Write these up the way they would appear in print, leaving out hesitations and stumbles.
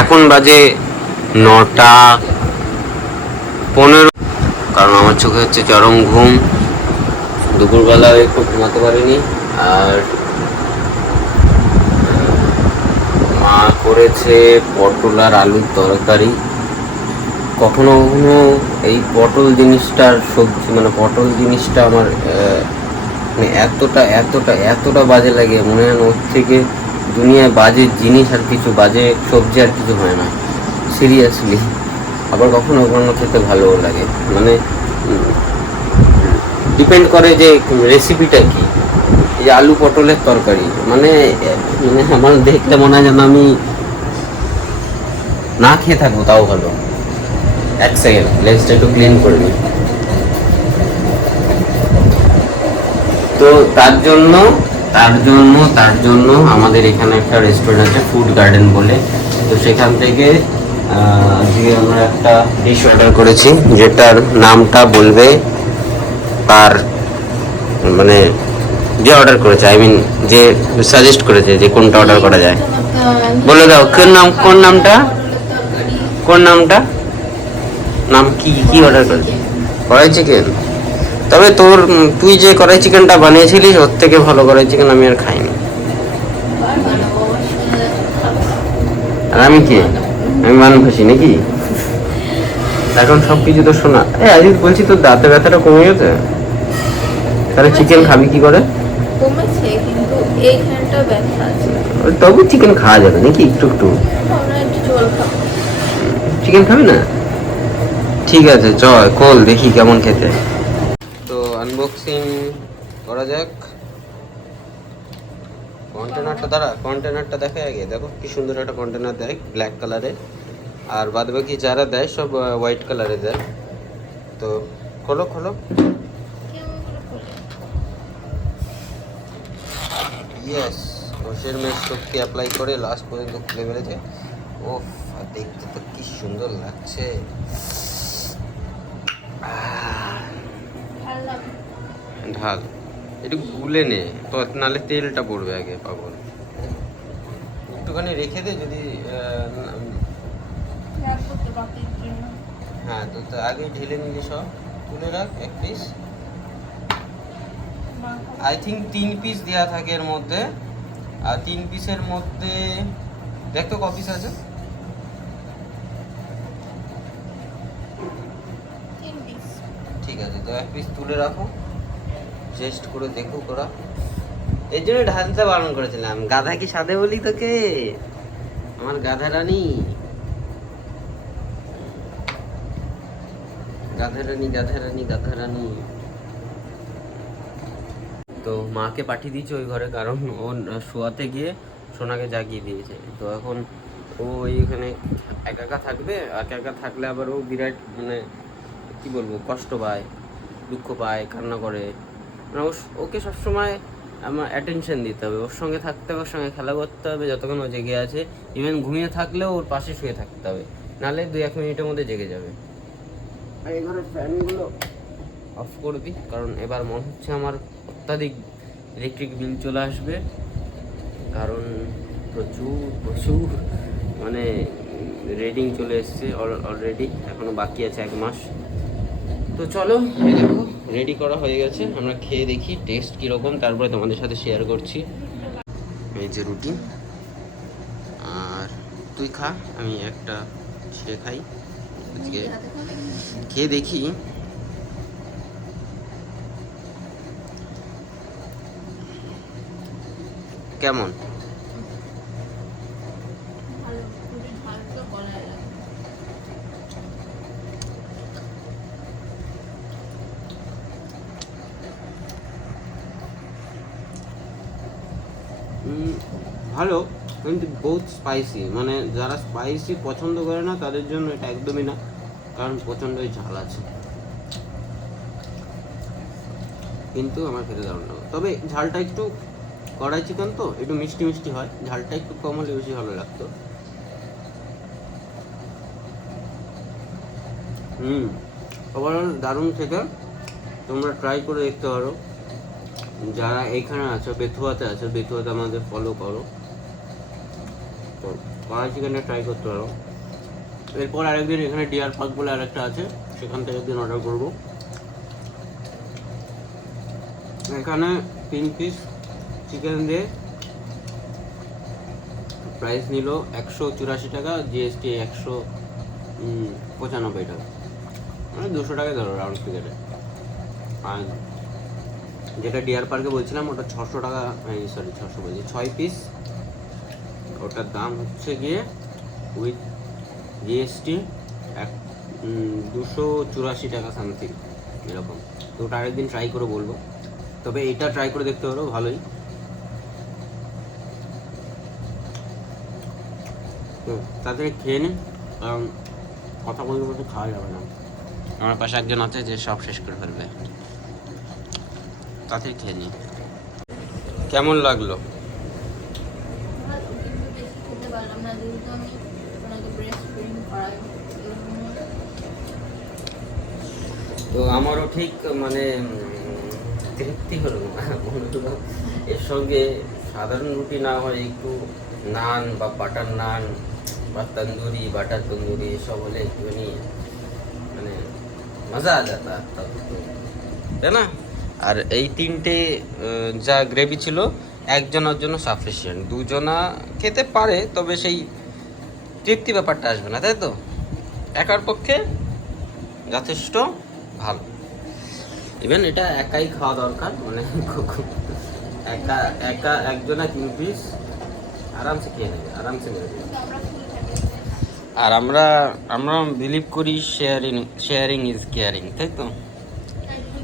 এখন বাজে 9:15, কারণ আমার চোখে হচ্ছে চরম ঘুম। দুপুরবেলায় একটু ঘুমাতে পারিনি। আর মা করেছে পটল আর আলুর তরকারি। কখনো কখনো এই পটল জিনিসটার সবজি, মানে পটল জিনিসটা আমার মানে এতটা এতটা এতটা বাজে লাগে, মনে হয় ওর থেকে দুনিয়ায় বাজে জিনিস আর কিছু, বাজে সবজি আর কিছু হয় না, সিরিয়াসলি। আবার কখনো কখনো খেতে ভালোও লাগে, মানে ডিপেন্ড করে যে রেসিপিটা কি। এই যে আলু পটলের তরকারি, মানে মানে আমার দেখলে মনে হয় যেন আমি না খেয়ে থাকবো, তাও ভালো। এক সেকেন্ড, লেন্সটা একটু ক্লিন করে নিই। তো তার জন্য আমাদের এখানে একটা রেস্টুরেন্ট আছে, ফুড গার্ডেন বলে। তো সেখান থেকে আজকে আমরা একটা ডিশ অর্ডার করেছি, যেটার নামটা বলবে তার, মানে যে অর্ডার করেছে, আই মিন যে সাজেস্ট করেছে যে কোনটা অর্ডার করা যায়। বলে দাও কোন নামটা নাম কি কি অর্ডার করেছে? কড়াই চিকেন। তবে তুই যে কড়াই চিকেনটা বানিয়েছিলিস ওর থেকে ভালো কড়াই চিকেন আমি আর খাইনি। আর আমি কি, আমি মানভাসী নাকি? এখন সব কিছু তো শোনা। আজ বলছি তোর দাঁতে ব্যথাটা কমে গেছে, তাহলে চিকেন খাবি কি করে? কমেছে, কিন্তু এইখানটা ব্যথা আছে। তবু চিকেন খাওয়া যাবে নাকি একটু একটু? আমরা একটু ঝোল খাবো। চিকেন খাবি না? ঠিক আছে, চল খোল দেখি কেমন খেতে। তো আনবক্সিং করা যাক। কন্টেনারটা দেখে আগে, দেখো কি সুন্দর একটা কন্টেনার দেয়, ব্ল্যাক কালারে। আর বাদ বাকি যারা দেয় সব হোয়াইট কালারে দেয়। তো খোলো খোলো। ইয়েস, ঘষের মেশ শক্তি অ্যাপ্লাই করে লাস্ট পর্যন্ত খুলে ফেলেছে। ও দেখতে তো কি সুন্দর লাগছে। ঢাল, একটু গুলে নে তো, নাহলে তেলটা পড়বে আগে, পাগল। একটুখানি রেখে দে যদি হ্যাঁ, তো আগে ঢেলে নিলি সব, তুলে রাখ এক পিস। আই থিঙ্ক 3 পিস দেওয়া থাকে এর মধ্যে। আর 3 পিসের মধ্যে দেখ তো ক পিস আছে। ঠিক আছে, তো এক পিস তুলে রাখো, টেস্ট করে দেখো তোরা। এই জন্য ঢালতে বারণ করেছিলাম, গাধা কি সাধে বলি তোকে, আমার গাধা রানী, গাধা রানী গাধা রানী গাধা রানী। তো মাকে পাঠিয়ে দিয়েছে ওই ঘরে, কারণ ও শোয়াতে গিয়ে সোনাকে জাগিয়ে দিয়েছে। তো এখন ও ওইখানে একা একা থাকবে, একা একা থাকলে আবার ও বিরাট, মানে কি বলবো, কষ্ট পায়, দুঃখ পায়, কান্না করে। মানে ওকে সবসময় আমার অ্যাটেনশন দিতে হবে, ওর সঙ্গে থাকতে হবে, ওর সঙ্গে খেলা করতে হবে যতক্ষণ ও জেগে আছে। ইভেন ঘুমিয়ে থাকলেও ওর পাশে শুয়ে থাকতে হবে, নাহলে 2-1 মিনিটের মধ্যে জেগে যাবে। আর এই ঘরের ফ্যানগুলো অফ করবি, কারণ এবার মনে হচ্ছে আমার অত্যাধিক ইলেকট্রিক বিল চলে আসবে, কারণ প্রচুর প্রচুর মানে রেডিং চলে এসছে অলরেডি, এখনো বাকি আছে 1 মাস। তো চলো, এই দেখো রেডি করা হয়ে গেছে, আমরা খেয়ে দেখি টেস্ট কীরকম, তারপরে তোমাদের সাথে শেয়ার করছি। এই যে রুটি, আর তুই খা, আমি একটা ছেড়ে খাই, খেয়ে দেখি কেমন। ভালো, কিন্তু বহুত স্পাইসি, মানে যারা স্পাইসি পছন্দ করে না তাদের জন্য এটা একদমই না, কারণ প্রচণ্ডই ঝাল আছে। কিন্তু আমার খেতে দারুণ লাগে, তবে ঝালটা একটু, কড়াই চিকেন তো একটু মিষ্টি মিষ্টি হয়, ঝালটা একটু কম হলে বেশি ভালো লাগতো। ওভারঅল দারুণ খেতে, তোমরা ট্রাই করে দেখতে পারো। যারা এইখানে আছো, বেথুয়াতে আছো, বেথুয়াতে আমাদের ফলো করো। তো কড়াই চিকেনটা ট্রাই করতে পারো। এরপর আরেকদিন এখানে ডিয়ার পার্ক বলে আরেকটা আছে, সেখান থেকে একদিন অর্ডার করবো। এখানে 3 পিস চিকেন দিয়ে প্রাইস নিল 184 টাকা, জিএসটি 195 টাকা, মানে 200 টাকা ধরো রাউন্ড ফিগারে। আর যেটা ডিয়ার পার্কে বলছিলাম ওটা 600 টাকা, সরি 600 বলছি 6 পিস, ওটার দাম হচ্ছে গিয়ে উইথ জিএসটি 284 টাকা সামথিং এরকম। তো ওটা আরেকদিন ট্রাই করে বলবো, তবে এটা ট্রাই করে দেখতে পারো, ভালোই। তো তাড়াতাড়ি খেয়ে নিন, কারণ কথা বলতে বলতে খাওয়া যাবে না। আমার পাশে একজন আছে যে সব শেষ করে ফেলবে। তাড়াতাড়ি খেয়ে নিন। কেমন লাগলো? ভালো, কিন্তু বেশি খেতে পারলাম না, যেহেতু আমি ওনাকে ব্রেস্ট ফিডিং করাই। তো আমারও ঠিক মানে তৃপ্তি হলো না। এর সঙ্গে সাধারণ রুটি না হয় একটু নান বা বাটার নান বা তন্দুরি, বাটার তন্দুরি এসব হলে একটুখানি মানে মজা আ যাতা, তাই না? আর এই তিনটে যা গ্রেভি ছিল একজনের জন্য সাফিসিয়েন্ট, দুজনা খেতে পারে, তবে সেই তৃপ্তি ব্যাপারটা আসবে না, তাই তো? একার পক্ষে যথেষ্ট ভালো। ইভেন এটা একাই খাওয়া দরকার, মানে একা একা একজনা 3 পিস আরামসে খেয়ে নেবে, আরামসে নেবে। আর আমরা বিলিভ করি শেয়ারিং ইজ কেয়ারিং, তাই তো?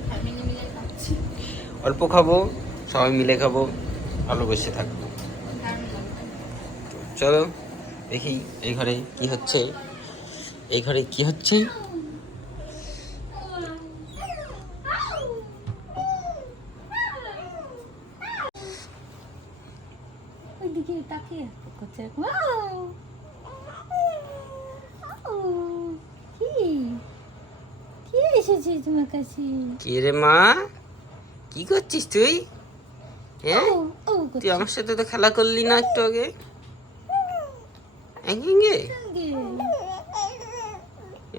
ফ্যামিলি মিলে খাচ্ছি। অল্প খাবো, সবাই মিলে খাবো, ভালোবেসে থাকবো। চলো দেখি এই ঘরে কি হচ্ছে, এই ঘরে কি হচ্ছে। ওইদিকে তাকিয়ে করছে। কি কি এসেছে তোমার কাছে? কি রে মা, কি করছিস তুই? হ্যাঁ, ও তুই আমার সাথে তো খেলা করলি না একটু আগে?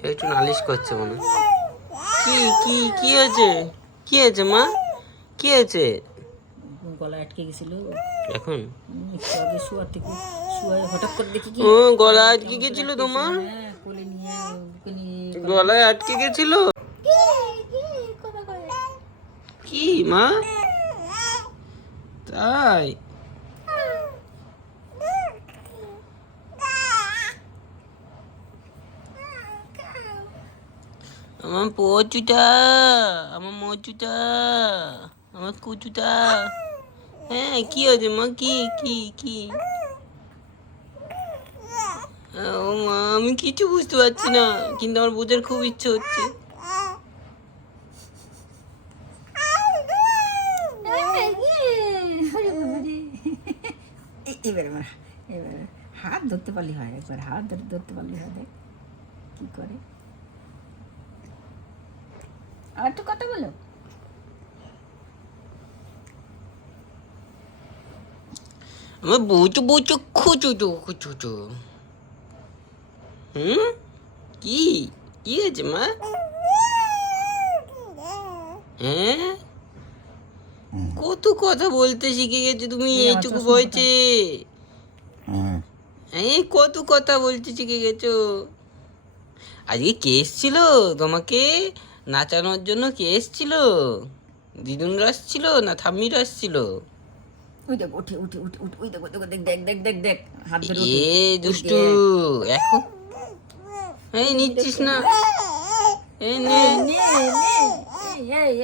একটু নালিশ করছে মনে হয়। কি কি কি হয়েছে? কি হয়েছে মা, কি হয়েছে? গলা আটকে গেছিল এখন একটু আগে শোয়ার থেকে শুয়ে হঠাৎ করে দেখি কি ও গলা আটকে গেছিল তোমার? হ্যাঁ, কোলে নিয়ে বুকে নিয়ে গলায় আটকে গেছিল? কি মা, তাই? আমার পচুটা, আমার মচুটা, আমার কুচুটা। হ্যাঁ, কি হয়েছে মা, কি কি কি? ও মা, আমি কিছু বুঝতে পারছি না, কিন্তু আমার বোঝার খুব ইচ্ছে হচ্ছে। এবারে এবারে হাত ধরতে পারলি হয়, একবার হাত ধরতে পারলি হয়। দেখ কি করে, আর একটু কথা বলো। আমার বুচু বুচু খুচুচু খুচুচু। কি কি হয়েছে মা? হ্যাঁ, কত কথা বলতে শিখে গেছো তুমি এইটুকু বয়সে। এই কত কথা বলতে শিখে গেছো। আজকে কে এসছিল তোমাকে নাচানোর জন্য? কে এসছিল? দিদুনরা আসছিল না ঠাম্মিরা আসছিল? ওই দেখ উঠে উঠে উঠে উঠে, ওই দেখ দেখ দেখ দেখ দেখ দেখ হাত ধরে এ দুষ্টু, এখন এই নিচ্ছিস না? এই নে নে নে এই